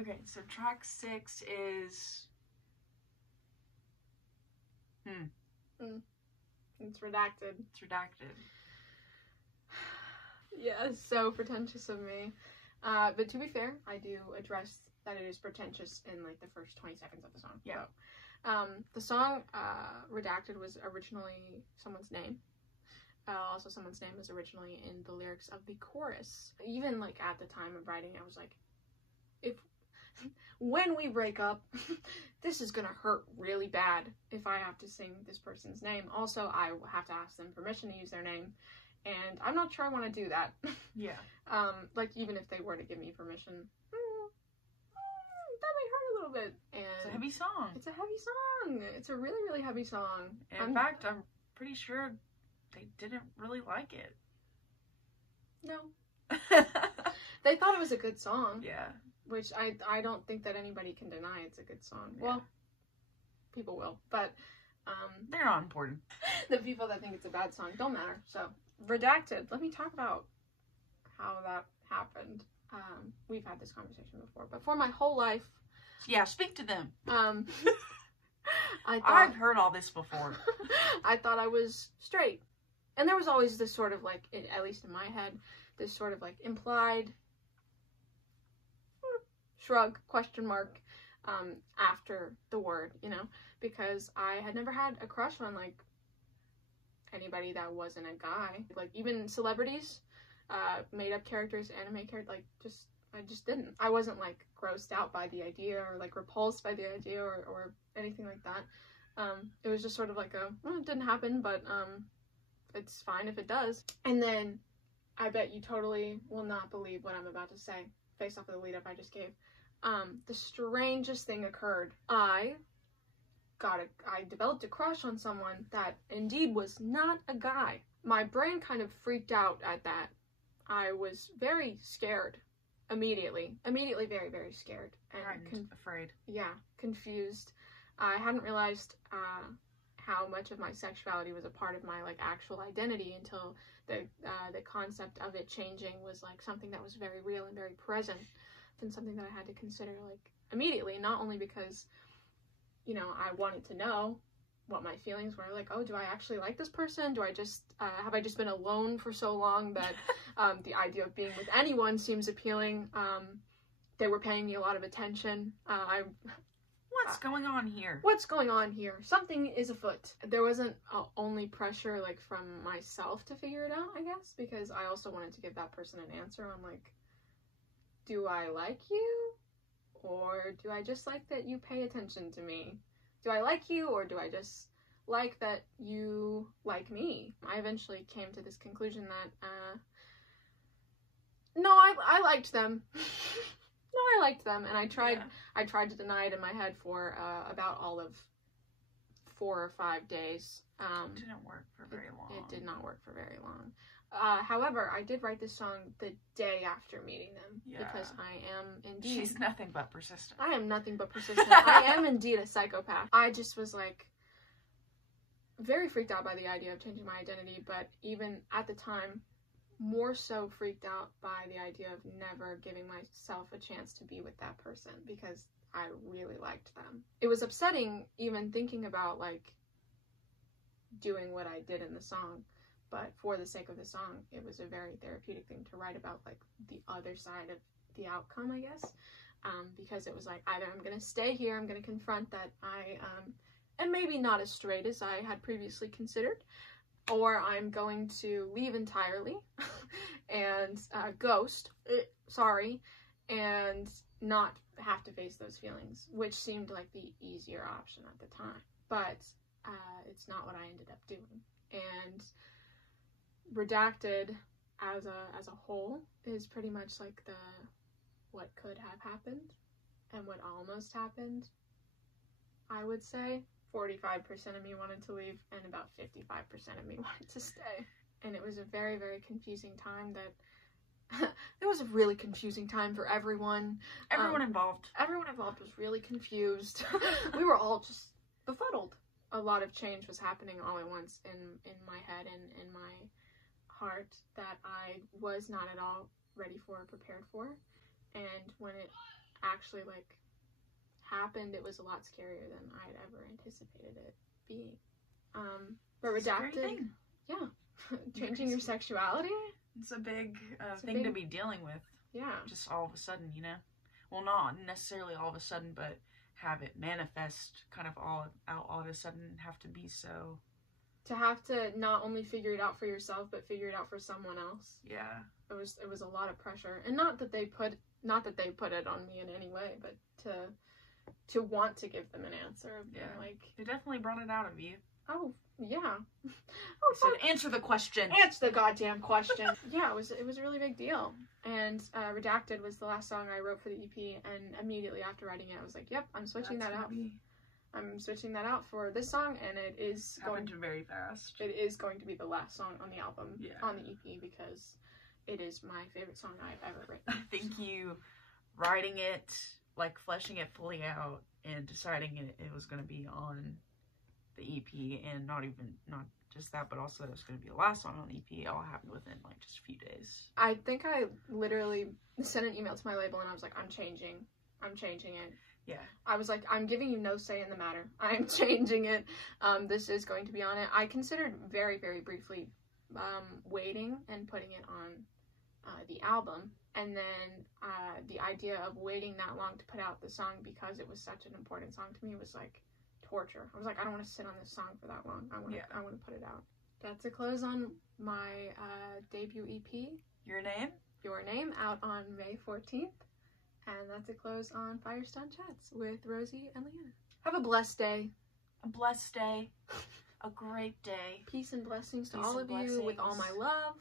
Okay, so track 6 is... It's Redacted. It's Redacted. Yeah, so pretentious of me. But to be fair, I do address that it is pretentious in like the first 20 seconds of the song. Yeah. So, the song Redacted was originally someone's name. Also, someone's name was originally in the lyrics of the chorus. Even like at the time of writing, I was like, when we break up, this is gonna hurt really bad if I have to sing this person's name. Also, I have to ask them permission to use their name, and I'm not sure I want to do that. Yeah. Like, even if they were to give me permission, that might hurt a little bit. And It's a heavy song. It's a heavy song. It's a really, really heavy song. And in fact, I'm pretty sure they didn't really like it. No. They thought it was a good song. Yeah. Which I don't think that anybody can deny it's a good song. Yeah. Well, people will, but they're not important. The people that think it's a bad song don't matter. So, Redacted. Let me talk about how that happened. We've had this conversation before, but for my whole life... Yeah, speak to them. I've heard all this before. I thought I was straight. And there was always this sort of like, at least in my head, this sort of like implied... shrug, question mark, after the word, you know, because I had never had a crush on, like, anybody that wasn't a guy. Like, even celebrities, made-up characters, anime characters, like, I just didn't. I wasn't, like, grossed out by the idea or, like, repulsed by the idea or anything like that. It was just sort of like well, it didn't happen, but, it's fine if it does. And then, I bet you totally will not believe what I'm about to say, based off of the lead-up I just gave. The strangest thing occurred. I developed a crush on someone that indeed was not a guy. My brain kind of freaked out at that. I was very scared immediately. Immediately very, very scared. And afraid. Yeah, confused. I hadn't realized how much of my sexuality was a part of my like actual identity until the concept of it changing was like something that was very real and very present. And something that I had to consider like immediately, not only because, you know, I wanted to know what my feelings were, like, oh, do I actually like this person? Do I just, have I just been alone for so long that the idea of being with anyone seems appealing? They were paying me a lot of attention. What's going on here? What's going on here? Something is afoot. There wasn't only pressure, like, from myself to figure it out, I guess, because I also wanted to give that person an answer on, like, do I like you? Or do I just like that you pay attention to me? Do I like you, or do I just like that you like me? I eventually came to this conclusion that, no, I liked them. No, I liked them, and I tried to deny it in my head for about all of 4 or 5 days. It didn't work for very long. It did not work for very long. However, I did write this song the day after meeting them, because I am indeed... She's nothing but persistent. I am nothing but persistent. I am indeed a psychopath. I just was, like, very freaked out by the idea of changing my identity, but even at the time, more so freaked out by the idea of never giving myself a chance to be with that person, because I really liked them. It was upsetting even thinking about, like, doing what I did in the song. But for the sake of the song, it was a very therapeutic thing to write about, like, the other side of the outcome, I guess. Because it was like, either I'm going to stay here, I'm going to confront that I am maybe not as straight as I had previously considered, or I'm going to leave entirely and ghost, and not have to face those feelings, which seemed like the easier option at the time. But it's not what I ended up doing. And Redacted as a whole is pretty much like what could have happened and what almost happened. I would say 45% of me wanted to leave and about 55% of me wanted to stay. And it was a very, very confusing time that it was a really confusing time for everyone. Everyone involved. Everyone involved was really confused. We were all just befuddled. A lot of change was happening all at once in my head and in my heart that I was not at all ready for or prepared for. And when it actually like happened, it was a lot scarier than I'd ever anticipated it being. But Redacted, yeah, changing your sexuality. It's a big thing to be dealing with. Yeah. Just all of a sudden, you know. Well, not necessarily all of a sudden, but have it manifest kind of all of a sudden, have to be so. To have to not only figure it out for yourself, but figure it out for someone else. Yeah. It was a lot of pressure, and not that they put it on me in any way, but to want to give them an answer. Yeah. Like, it definitely brought it out of you. Oh, yeah. Oh, so answer the question. Answer the goddamn question. Yeah, it was a really big deal. And Redacted was the last song I wrote for the EP, and immediately after writing it, I was like, yep, I'm switching that out. I'm switching that out for this song, and it is happened very fast. It is going to be the last song on the album, yeah. On the EP, because it is my favorite song I've ever written. I think you writing it, like fleshing it fully out, and deciding it was going to be on the EP, and not just that, but also that it was going to be the last song on the EP. It all happened within like just a few days. I think I literally sent an email to my label, and I was like, I'm changing it. Yeah. I was like, I'm giving you no say in the matter. I'm changing it. This is going to be on it. I considered very, very briefly waiting and putting it on the album. And then the idea of waiting that long to put out the song because it was such an important song to me was like torture. I was like, I don't want to sit on this song for that long. I want to put it out. That's a close on my debut EP. Your Name, out on May 14th. And that's a close on Firestone Chats with Rosie and Leanna. Have a blessed day. A blessed day. A great day. Peace and blessings to all of you with all my love.